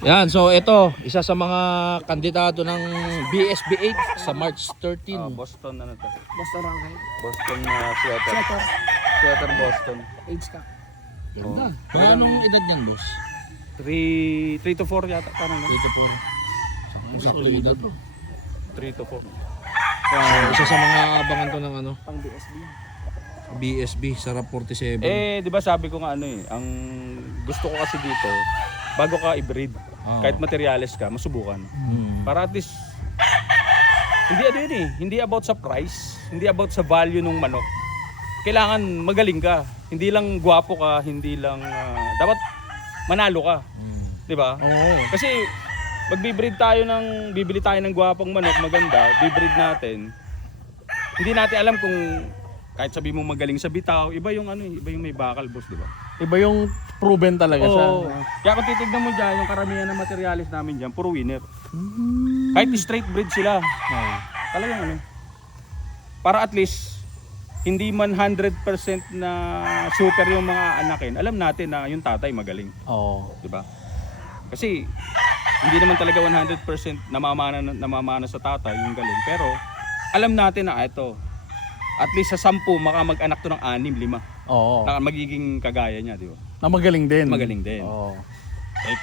Yan, so ito, isa sa mga kandidato ng BSB 8 sa March 13. Boston ano to? Boston Roundhead. Boston sweater. Sweater. Sweater Boston. Age ka. Ganda. Kung anong edad niyan, boss? 3 to 4 yata. Parang 3 to 4. Sakto edad to. 3 to 4. Isa sa mga abangan ko ng ano, Pang BSB. BSB, Sarap 47. Di ba sabi ko nga ano ang gusto ko kasi dito, bago ka i-breed, kahit materials ka, masubukan. Para at least, hindi ano yun hindi about sa price, hindi about sa value ng manok. Kailangan magaling ka, hindi lang gwapo ka, hindi lang, dapat manalo ka. Di ba? Oo. Kasi, bibili tayo ng gwapong manok, maganda, bibreed natin, hindi natin alam kung kahit sabi mo magaling sa bitaw, iba yung iba yung may bakal, boss, di ba? Iba yung proven talaga siya. Kaya kung titignan mo dyan, yung karamihan ng materialis namin dyan, puro winner. Kahit straight breed sila. Talagang para at least, hindi man 100% na super yung mga anakin, alam natin na yung tatay magaling. Oo. Di ba? Kasi, hindi naman talaga 100% namamana sa tatay yung galing. Pero, alam natin na ito, at least sa 10, mag-anak to ng 6, 5. Oo. Na magiging kagaya niya, di ba? Na magaling din. Magaling din. Oo.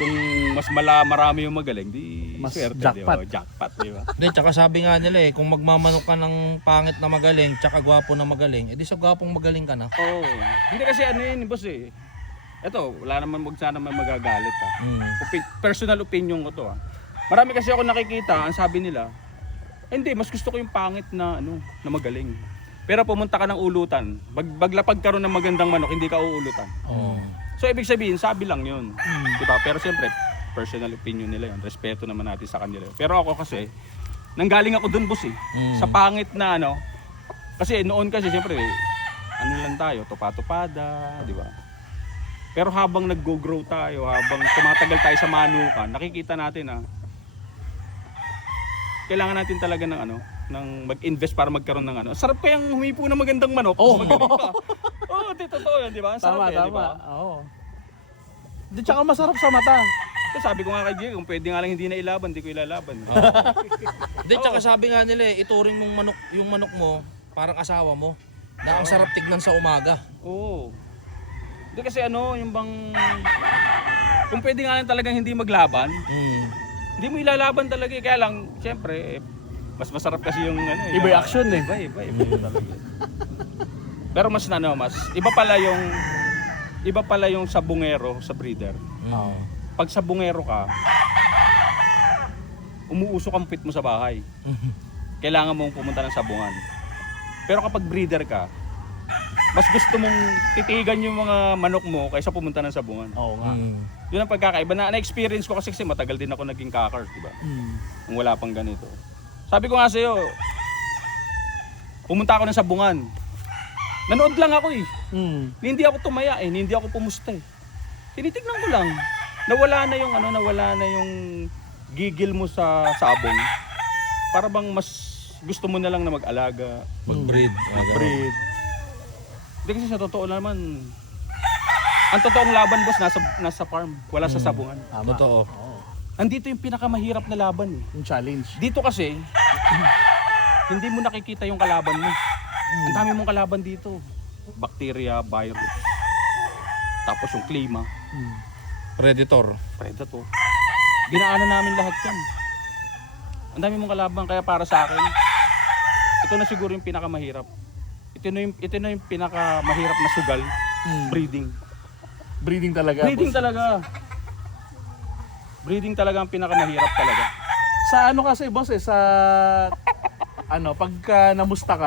Kung mas marami yung magaling, di Mas swerte, jackpot. di ba? Jackpot, di ba? Hindi, tsaka sabi nga nila kung magmamanok ka ng pangit na magaling, tsaka gwapo na magaling, edi sa gwapong magaling ka na. Oo. Hindi kasi boss Ito, wala naman sana may magagalit Personal opinion ko to Marami kasi ako nakikita, ang sabi nila, hindi, mas gusto ko yung pangit na na magaling. Pero pumunta ka ng ulutan, baglapag ka ron ng magandang manok, hindi ka uulutan. So ibig sabihin, sabi lang yun. Diba? Pero siyempre, personal opinion nila yun. Respeto naman natin sa kanila. Pero ako kasi, nanggaling ako dun, boss Sa pangit na kasi noon kasi siyempre, lang tayo, tupa-tupada, di ba? Pero habang nag-grow tayo, habang tumatagal tayo sa manukan, nakikita natin kailangan natin talaga ng ng mag-invest para magkaroon ng Sarap kayang humipo ng magandang manok. Magaling pa. Totoo yan, di ba? Sarap Tama. di ba? Oo. Di tsaka masarap sa mata. So, sabi ko nga kay Jay, kung pwede nga lang hindi na ilaban, hindi ko ilalaban. Hindi, tsaka sabi nga nila ituring mong manok, yung manok mo, parang asawa mo, na ang sarap tignan sa umaga. Oo. Hindi kasi yung bang, kung pwede nga lang talagang hindi maglaban, hindi mo ilalaban talaga Kaya lang, siyempre, mas masarap kasi yung Iba yung action Iba talaga. Pero mas iba pala yung sa bungero, sa breeder. Pag sa bungero ka, umuusok ang pit mo sa bahay. Kailangan mong pumunta ng sabungan. Pero kapag breeder ka, mas gusto mong titigan yung mga manok mo kaysa pumunta ng sabungan. Oo nga. Yun ang pagkakaiba na-experience ko kasi matagal din ako naging kakar, di ba? Nung wala pang ganito. Sabi ko nga sa'yo, pumunta ako ng sabungan. Nanood lang ako Hindi ako tumaya hindi ako pumusta Tinitignan ko lang. Nawala na yung gigil mo sa sabong. Para bang mas gusto mo na lang na mag-alaga, Mag-breed. breed. Hindi kasi sa totoo naman, ang totoong laban boss nasa farm, wala sa sabungan. Tama. Totoo. Oo. Andito yung pinakamahirap na laban Yung challenge. Dito kasi, hindi mo nakikita yung kalaban mo. Ang dami mong kalaban dito. Bacteria, virus, tapos yung klima, Predator. predator. Ginaanan namin lahat yan. Ang dami mong kalaban, kaya para sa akin, ito na siguro yung pinakamahirap. Ito na yung pinakamahirap na sugal, breeding. Breeding talaga. Breeding boss. talaga. Breeding talaga ang pinakamahirap talaga. Sa kasi boss sa pagka namusta ka,